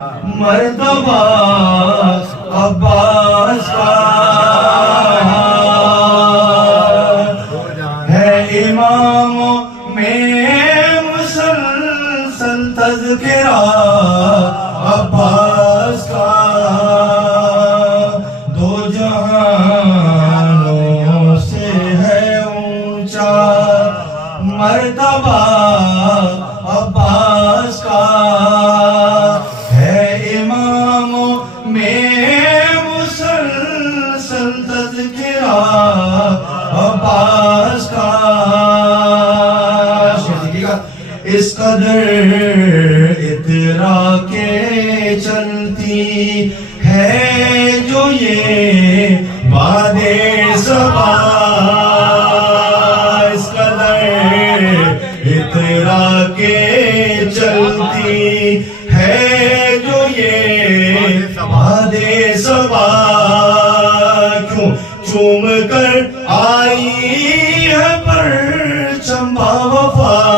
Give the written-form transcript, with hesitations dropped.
مرتبہ عباس کا ہے اماموں میں مسلسل تذکرہ عباس کا، دو جہانوں سے ہے اونچا مرتبہ عباس کا، مسلسل تذکرہ عباس کا۔ اس قدر اترا کے چلتی ہے جو یہ باد صبا، اس قدر اترا کے چلتی ہے جو یہ باد صبا، کیوں چوم کر آئی ہے پرچم وفا،